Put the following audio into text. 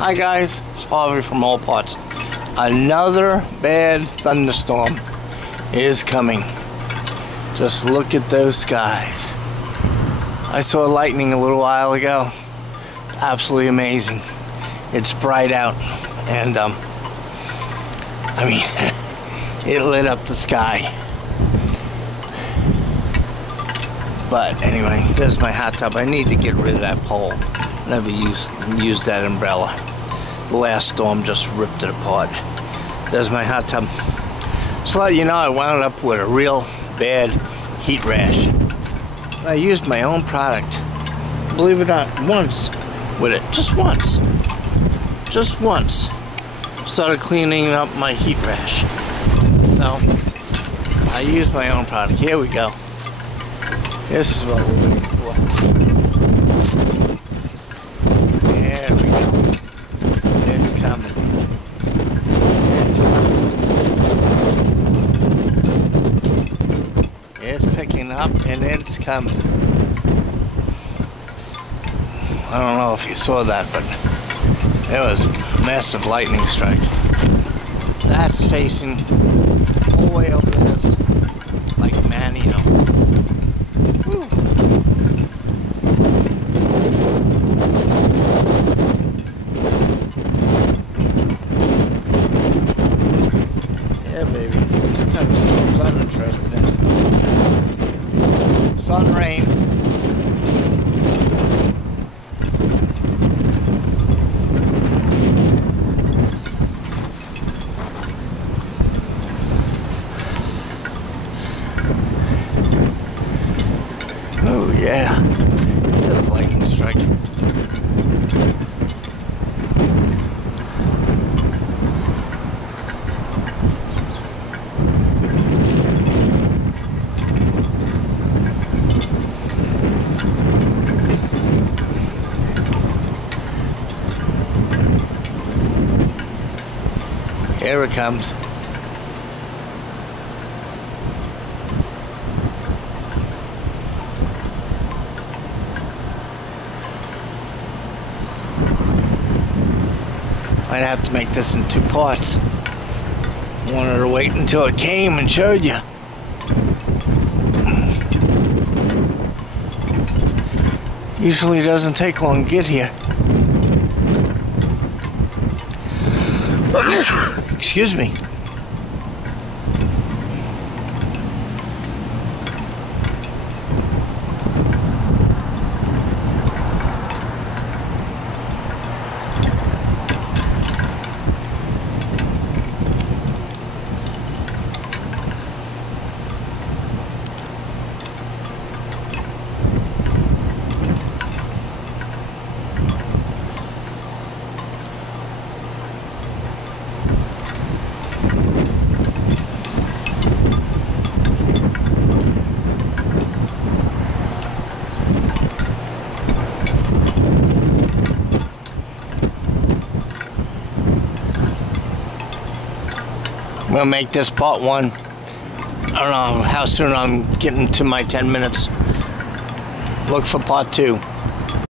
Hi guys, it's Harvey from All Parts. Another bad thunderstorm is coming. Just look at those skies. I saw lightning a little while ago. Absolutely amazing. It's bright out and I mean it lit up the sky. But anyway, there's my hot tub. I need to get rid of that pole. Never used that umbrella. The last storm just ripped it apart. There's my hot tub. Just to let you know, I wound up with a real bad heat rash. I used my own product, believe it or not, once with it. Just once. Just once. Started cleaning up my heat rash. So, I used my own product. Here we go. This is what we're looking for. There we go. It's coming. It's coming. It's picking up and it's coming. I don't know if you saw that, but there was a massive lightning strike. That's facing all the way over this, like Manio. Woo. Yeah, baby. This kind of storms I'm interested in. Sun, rain. Oh yeah, there's lightning strike. Here it comes. I'd have to make this in 2 parts. Wanted to wait until it came and showed you. Usually doesn't take long to get here. Excuse me. I'm gonna make this part 1. I don't know how soon I'm getting to my 10 minutes. Look for part 2.